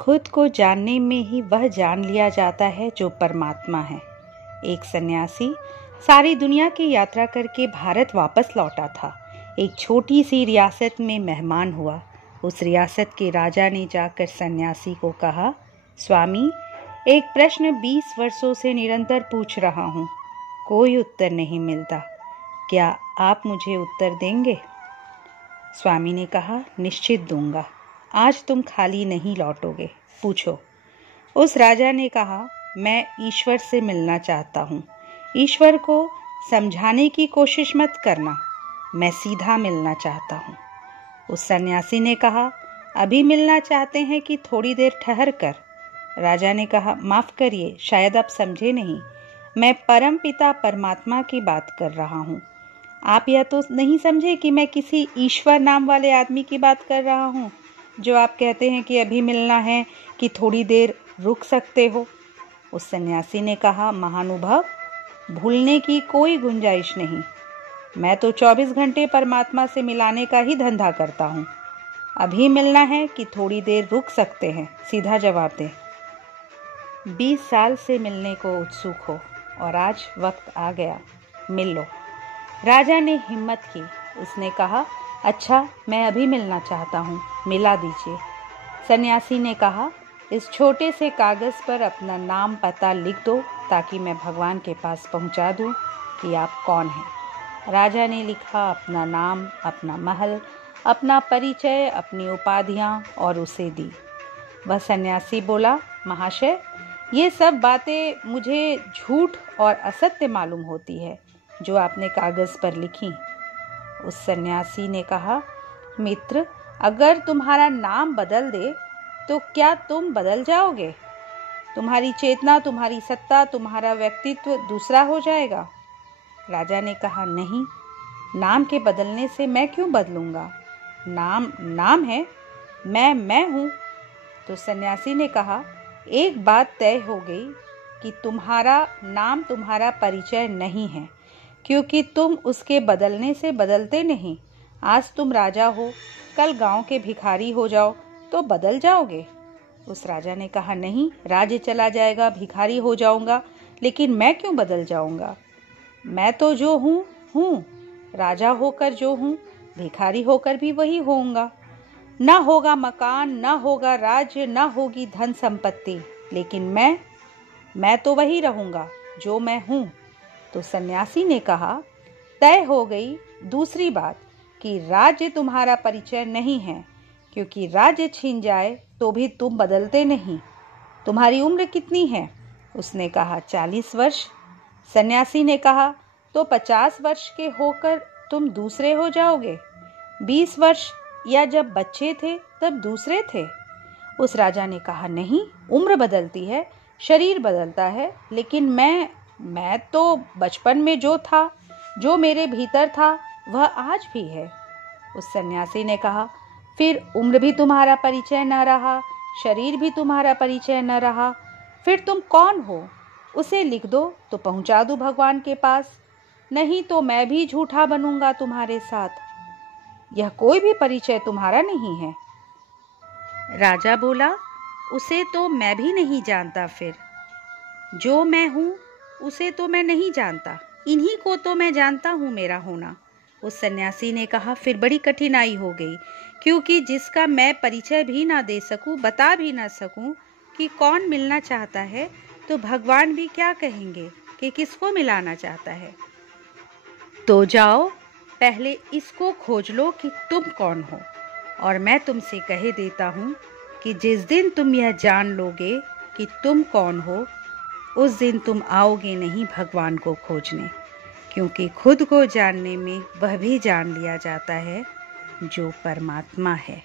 खुद को जानने में ही वह जान लिया जाता है जो परमात्मा है। एक सन्यासी सारी दुनिया की यात्रा करके भारत वापस लौटा था। एक छोटी सी रियासत में मेहमान हुआ। उस रियासत के राजा ने जाकर सन्यासी को कहा, स्वामी, एक प्रश्न 20 वर्षों से निरंतर पूछ रहा हूँ, कोई उत्तर नहीं मिलता, क्या आप मुझे उत्तर देंगे? स्वामी ने कहा, निश्चित दूंगा। आज तुम खाली नहीं लौटोगे, पूछो। उस राजा ने कहा, मैं ईश्वर से मिलना चाहता हूँ। ईश्वर को समझाने की कोशिश मत करना, मैं सीधा मिलना चाहता हूँ। उस सन्यासी ने कहा, अभी मिलना चाहते हैं कि थोड़ी देर ठहर कर? राजा ने कहा, माफ करिए, शायद आप समझे नहीं, मैं परम पिता परमात्मा की बात कर रहा हूँ। आप यह तो नहीं समझे कि मैं किसी ईश्वर नाम वाले आदमी की बात कर रहा हूँ जो आप कहते हैं कि अभी मिलना है कि थोड़ी देर रुक सकते हो? उस सन्यासी ने कहा, महानुभाव, भूलने की कोई गुंजाइश नहीं। मैं तो 24 घंटे परमात्मा से मिलाने का ही धंधा करता हूँ। अभी मिलना है कि थोड़ी देर रुक सकते हैं? सीधा जवाब दे। 20 साल से मिलने को उत्सुक हो और आज वक्त आ गया, मिल लो। राजा ने हिम्मत की। उसने कहा, अच्छा, मैं अभी मिलना चाहता हूँ, मिला दीजिए। सन्यासी ने कहा, इस छोटे से कागज़ पर अपना नाम पता लिख दो ताकि मैं भगवान के पास पहुँचा दूँ कि आप कौन हैं। राजा ने लिखा अपना नाम, अपना महल, अपना परिचय, अपनी उपाधियाँ और उसे दी। वह सन्यासी बोला, महाशय, ये सब बातें मुझे झूठ और असत्य मालूम होती है जो आपने कागज़ पर लिखी। उस सन्यासी ने कहा, मित्र, अगर तुम्हारा नाम बदल दे तो क्या तुम बदल जाओगे? तुम्हारी चेतना, तुम्हारी सत्ता, तुम्हारा व्यक्तित्व दूसरा हो जाएगा? राजा ने कहा, नहीं, नाम के बदलने से मैं क्यों बदलूंगा? नाम नाम है, मैं हूँ। तो सन्यासी ने कहा, एक बात तय हो गई कि तुम्हारा नाम तुम्हारा परिचय नहीं है, क्योंकि तुम उसके बदलने से बदलते नहीं। आज तुम राजा हो, कल गांव के भिखारी हो जाओ तो बदल जाओगे? उस राजा ने कहा, नहीं, राज्य चला जाएगा, भिखारी हो जाऊंगा, लेकिन मैं क्यों बदल जाऊंगा? मैं तो जो हूँ, राजा होकर जो हूँ, भिखारी होकर भी वही होऊंगा। ना होगा मकान, ना होगा राज्य, ना होगी धन संपत्ति, लेकिन मैं तो वही रहूंगा जो मैं हूँ। तो सन्यासी ने कहा, तय हो गई दूसरी बात कि राज्य तुम्हारा परिचय नहीं है, क्योंकि राज्य छीन जाए तो भी तुम बदलते नहीं। तुम्हारी उम्र कितनी है? उसने कहा, 40 वर्ष। सन्यासी ने कहा, तो 50 वर्ष के होकर तुम दूसरे हो जाओगे। 20 वर्ष या जब बच्चे थे तब दूसरे थे? उस राजा ने कहा, नहीं, उम्र बदलती है, शरीर बदलता है, लेकिन मैं तो बचपन में जो था, जो मेरे भीतर था, वह आज भी है। उस सन्यासी ने कहा, फिर उम्र भी तुम्हारा परिचय न रहा, शरीर भी तुम्हारा परिचय न रहा, फिर तुम कौन हो? उसे लिख दो तो पहुंचा दूं भगवान के पास, नहीं तो मैं भी झूठा बनूंगा तुम्हारे साथ। यह कोई भी परिचय तुम्हारा नहीं है। राजा बोला, उसे तो मैं भी नहीं जानता। फिर जो मैं हूँ उसे तो मैं नहीं जानता, इन्हीं को तो मैं जानता हूँ मेरा होना। उस सन्यासी ने कहा, फिर बड़ी कठिनाई हो गई, क्योंकि जिसका मैं परिचय भी ना दे सकूं, बता भी ना सकूं कि कौन मिलना चाहता है, तो भगवान भी क्या कहेंगे कि किसको मिलाना चाहता है। तो जाओ, पहले इसको खोज लो कि तुम कौन हो, और मैं तुमसे कह देता हूँ कि जिस दिन तुम यह जान लोगे कि तुम कौन हो, उस दिन तुम आओगे नहीं भगवान को खोजने, क्योंकि खुद को जानने में वह भी जान लिया जाता है जो परमात्मा है।